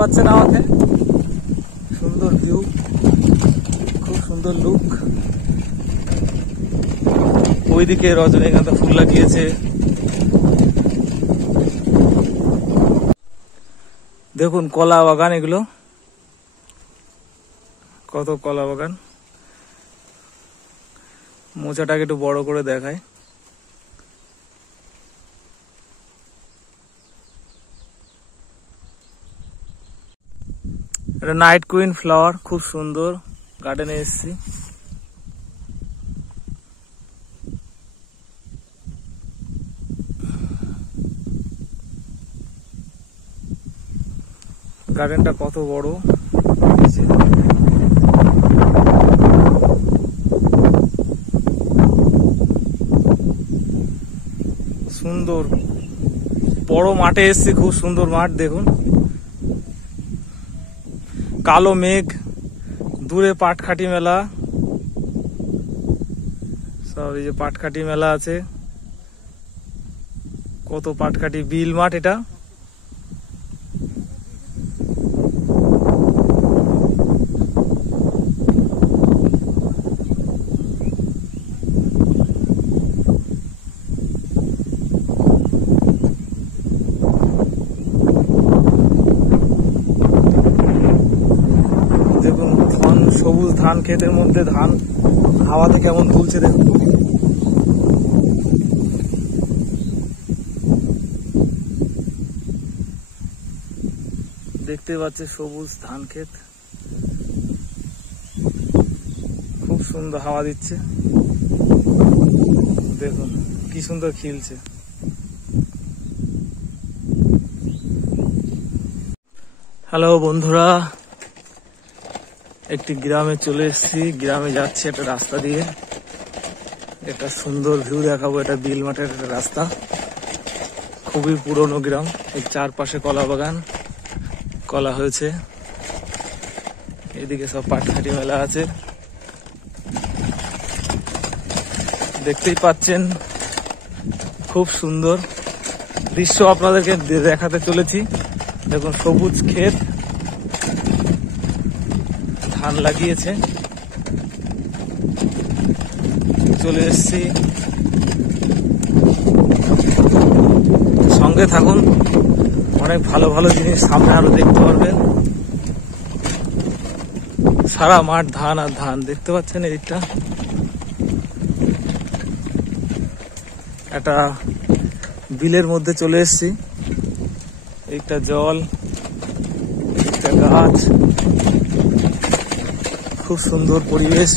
পাচ্ছেন আমাকে? সুন্দর ভিউ, খুব সুন্দর লুক। ওইদিকে রজনীগন্ধা ফুল লাগিয়েছে। দেখুন কলা বাগান, এগুলো কত কলা বাগান। মোচাটাকে একটু বড় করে দেখায়। এটা নাইট কুইন ফ্লাওয়ার, খুব সুন্দর। গার্ডেনে এসেছি। গার্ডেনটা কত বড়, সুন্দর বড় মাঠে এসেছি। খুব সুন্দর মাঠ, দেখুন কালো মেঘ, দূরে পাটখাটি মেলা, সব এই যে পাটখাটি মেলা আছে। কত পাটখাটি, বিল মাঠ এটা। দেখুন সবুজ ধান ক্ষেতের মধ্যে ধান হাওয়াতে কেমন দুলছে দেখুন। দেখতে পাচ্ছে সবুজ ধান ক্ষেত, খুব সুন্দর হাওয়া দিচ্ছে। দেখুন কি সুন্দর খিলছে। হ্যালো বন্ধুরা, একটি গ্রামে চলে এসেছি। গ্রামে যাচ্ছি একটা রাস্তা দিয়ে। একটা সুন্দর ভিউ দেখাবো। এটা বিল মাঠের একটা রাস্তা, খুবই পুরনো গ্রাম। এর চারপাশে কলা বাগান, কলা হয়েছে। এদিকে সব পাটখাটি মেলা আছে, দেখতেই পাচ্ছেন। খুব সুন্দর দৃশ্য আপনাদেরকে দেখাতে চলেছি। দেখুন সবুজ ক্ষেত, ধান লাগিয়েছে। চলে এসেছি, সঙ্গে থাকুন। অনেক ভালো ভালো জিনিস সামনে আরো দেখতে পারবেন। সারা মাঠ ধান আর ধান, দেখতে পাচ্ছেন। এদিকটা একটা বিলের মধ্যে চলে এসেছি। একটা জল, একটা গাছ, খুব সুন্দর পরিবেশ।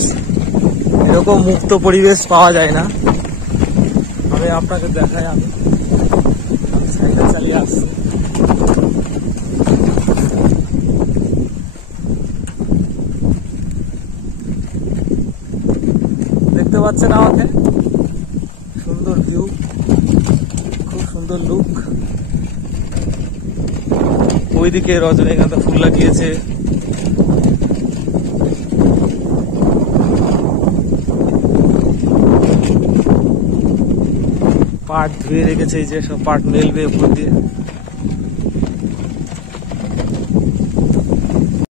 এরকম মুক্ত পরিবেশ পাওয়া যায় না। আমি আপনাকে দেখাই, আমি সাইকেল চালিয়ে আসছি। দেখতে পাচ্ছেন আমাকে? সুন্দর ভিউ, খুব সুন্দর লুক। ওইদিকে রজনীগন্ধা ফুল লাগিয়েছে। পাট ধুয়ে রেখেছে, এই যে সব পাট মেলবে উপর দিয়ে।